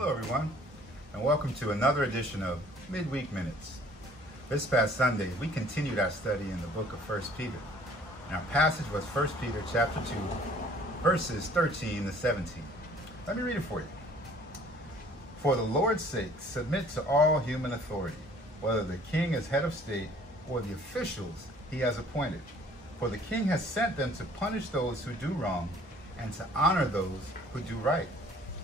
Hello everyone, and welcome to another edition of Midweek Minutes. This past Sunday, we continued our study in the book of 1 Peter. And our passage was 1 Peter chapter 2, verses 13 to 17. Let me read it for you. For the Lord's sake, submit to all human authority, whether the king is head of state or the officials he has appointed. For the king has sent them to punish those who do wrong and to honor those who do right.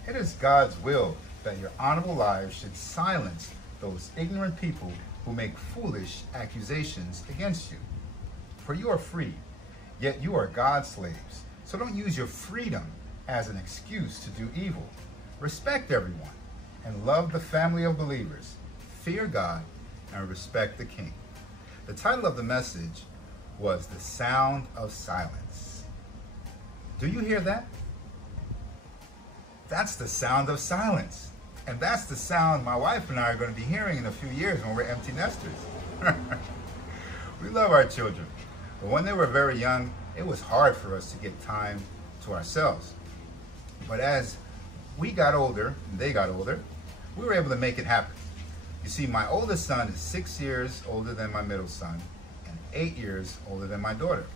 It is God's will that your honorable lives should silence those ignorant people who make foolish accusations against you. For you are free, yet you are God's slaves. So don't use your freedom as an excuse to do evil. Respect everyone and love the family of believers. Fear God and respect the king. The title of the message was The Sound of Silence. Do you hear that? That's the sound of silence. And that's the sound my wife and I are going to be hearing in a few years when we're empty nesters. We love our children, but when they were very young, it was hard for us to get time to ourselves. But as we got older, and they got older, we were able to make it happen. You see, my oldest son is 6 years older than my middle son and 8 years older than my daughter.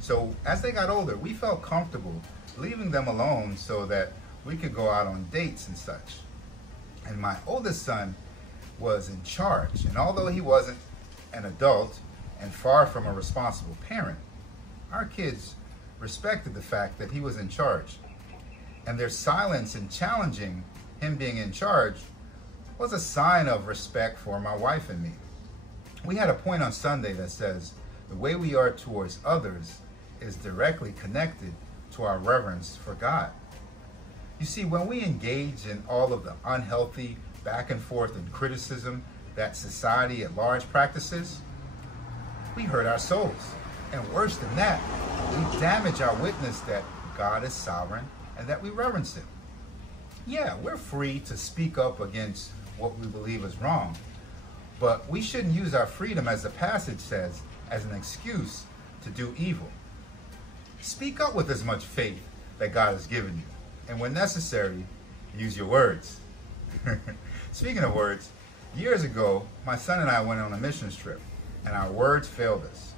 So as they got older, we felt comfortable leaving them alone so that we could go out on dates and such. And my oldest son was in charge. And although he wasn't an adult and far from a responsible parent, our kids respected the fact that he was in charge. And their silence in challenging him being in charge was a sign of respect for my wife and me. We had a point on Sunday that says the way we are towards others is directly connected to our reverence for God. You see, when we engage in all of the unhealthy back and forth and criticism that society at large practices, we hurt our souls. And worse than that, we damage our witness that God is sovereign and that we reverence him. Yeah, we're free to speak up against what we believe is wrong, but we shouldn't use our freedom, as the passage says, as an excuse to do evil. Speak up with as much faith that God has given you. And when necessary, use your words. Speaking of words, years ago, my son and I went on a missions trip, and our words failed us.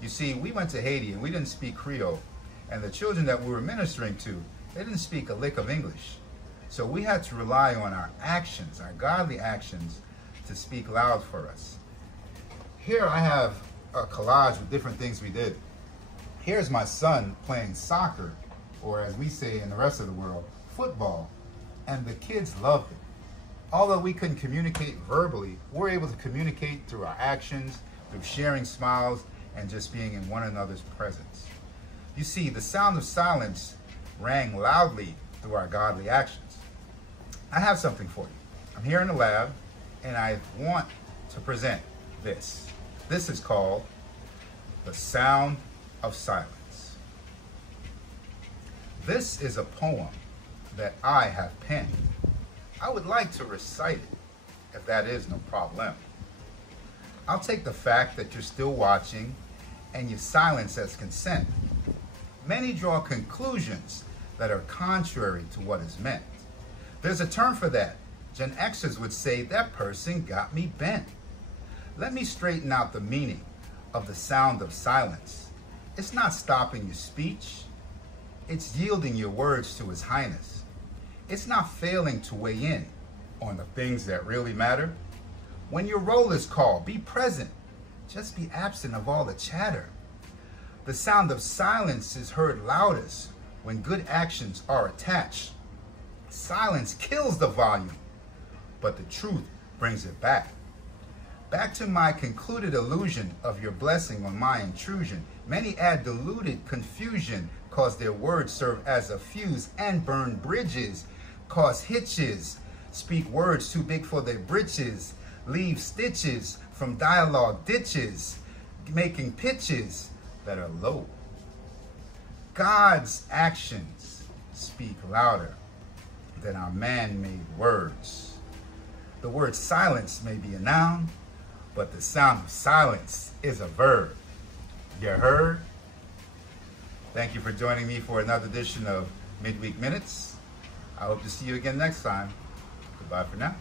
You see, we went to Haiti, and we didn't speak Creole, and the children that we were ministering to, they didn't speak a lick of English. So we had to rely on our actions, our godly actions, to speak loud for us. Here I have a collage with different things we did. Here's my son playing soccer, or as we say in the rest of the world, football, and the kids loved it. Although we couldn't communicate verbally, we're able to communicate through our actions, through sharing smiles, and just being in one another's presence. You see, the sound of silence rang loudly through our godly actions. I have something for you. I'm here in the lab, and I want to present this. This is called The Sound of Silence. This is a poem that I have penned. I would like to recite it, if that is no problem. I'll take the fact that you're still watching and your silence as consent. Many draw conclusions that are contrary to what is meant. There's a term for that. Gen Xers would say, that person got me bent. Let me straighten out the meaning of the sound of silence. It's not stopping your speech. It's yielding your words to His Highness. It's not failing to weigh in on the things that really matter. When your roll is called, be present. Just be absent of all the chatter. The sound of silence is heard loudest when good actions are attached. Silence kills the volume, but the truth brings it back. Back to my concluded illusion of your blessing on my intrusion. Many add diluted confusion, cause their words serve as a fuse and burn bridges, cause hitches, speak words too big for their britches, leave stitches from dialogue ditches, making pitches that are low. God's actions speak louder than our man-made words. The word silence may be a noun, but the sound of silence is a verb. You heard? Thank you for joining me for another edition of Midweek Minutes. I hope to see you again next time. Goodbye for now.